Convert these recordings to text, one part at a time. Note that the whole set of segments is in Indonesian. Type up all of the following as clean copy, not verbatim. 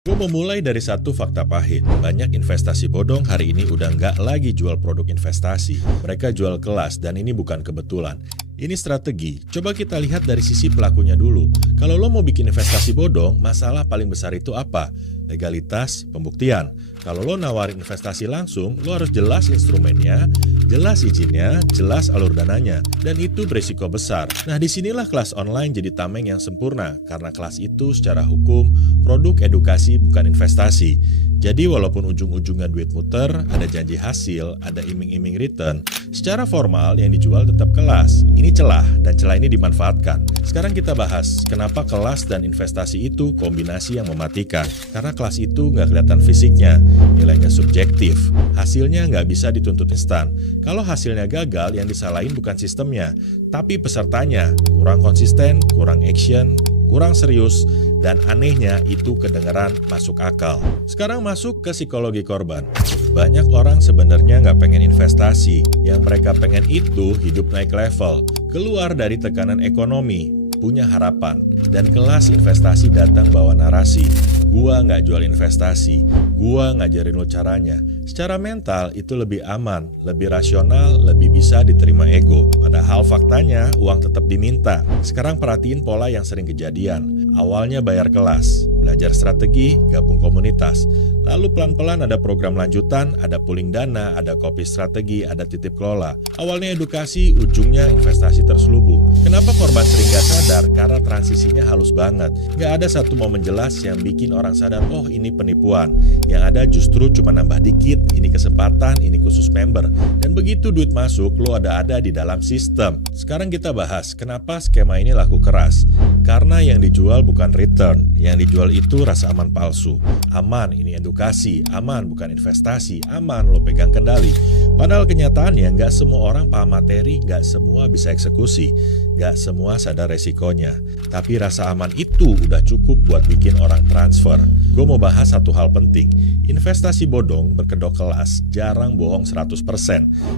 Gue mau mulai dari satu fakta pahit. Banyak investasi bodong hari ini udah nggak lagi jual produk investasi. Mereka jual kelas dan ini bukan kebetulan. Ini strategi. Coba kita lihat dari sisi pelakunya dulu. Kalau lo mau bikin investasi bodong, masalah paling besar itu apa? Legalitas, pembuktian. Kalau lo nawarin investasi langsung, lo harus jelas instrumennya, jelas izinnya, jelas alur dananya. Dan itu berisiko besar. Nah, disinilah kelas online jadi tameng yang sempurna. Karena kelas itu secara hukum, produk edukasi bukan investasi. Jadi walaupun ujung-ujungnya duit muter, ada janji hasil, ada iming-iming return, secara formal yang dijual tetap kelas. Ini celah, dan celah ini dimanfaatkan. Sekarang kita bahas, kenapa kelas dan investasi itu kombinasi yang mematikan. Karena kelas itu nggak kelihatan fisiknya, nilainya subjektif, hasilnya nggak bisa dituntut instan. Kalau hasilnya gagal, yang disalahin bukan sistemnya, tapi pesertanya. Kurang konsisten, kurang action, kurang serius, dan anehnya itu kedengeran masuk akal. Sekarang masuk ke psikologi korban. Banyak orang sebenarnya nggak pengen investasi. Yang mereka pengen itu hidup naik level, keluar dari tekanan ekonomi, punya harapan. Dan kelas investasi datang bawa narasi. Gua nggak jual investasi, gua ngajarin lo caranya. Secara mental itu lebih aman, lebih rasional, lebih bisa diterima ego. Padahal faktanya uang tetap diminta. Sekarang perhatiin pola yang sering kejadian. Awalnya bayar kelas, belajar strategi, gabung komunitas. Lalu pelan-pelan ada program lanjutan, ada pooling dana, ada copy strategi, ada titip kelola. Awalnya edukasi, ujungnya investasi terselubung. Kenapa korban sering gak sadar? Karena transisinya halus banget. Gak ada satu momen jelas yang bikin orang sadar, oh ini penipuan. Yang ada justru cuma nambah dikit, ini kesempatan, ini khusus member. Dan begitu duit masuk, lo ada di dalam sistem. Sekarang kita bahas, kenapa skema ini laku keras. Karena yang dijual bukan return, yang dijual itu rasa aman palsu. Aman, ini edukasi, aman bukan investasi, aman lo pegang kendali. Padahal kenyataannya nggak semua orang paham materi, nggak semua bisa eksekusi, nggak semua sadar resikonya. Tapi rasa aman itu udah cukup buat bikin orang transfer. Gue mau bahas satu hal penting. Investasi bodong berkedok kelas jarang bohong 100%.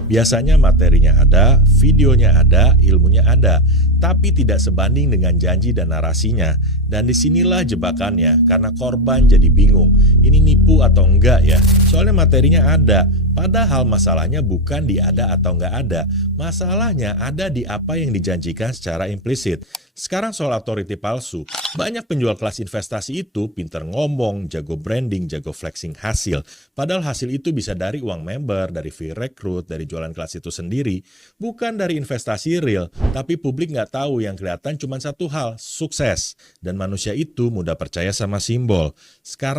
Biasanya materinya ada, videonya ada, ilmunya ada, tapi tidak sebanding dengan janji dan narasinya. Dan disinilah jebakannya, karena korban jadi bingung. Ini nipu atau enggak ya? Soalnya materinya ada. Padahal masalahnya bukan di ada atau enggak ada. Masalahnya ada di apa yang dijanjikan secara implisit. Sekarang soal authority palsu. Banyak penjual kelas investasi itu pinter ngomong, jago branding, jago flexing hasil. Padahal hasil itu bisa dari uang member, dari fee rekrut, dari jualan kelas itu sendiri. Bukan dari investasi real. Tapi publik nggak tahu, yang kelihatan cuma satu hal, sukses. Dan manusia itu mudah percaya sama simbol. Sekarang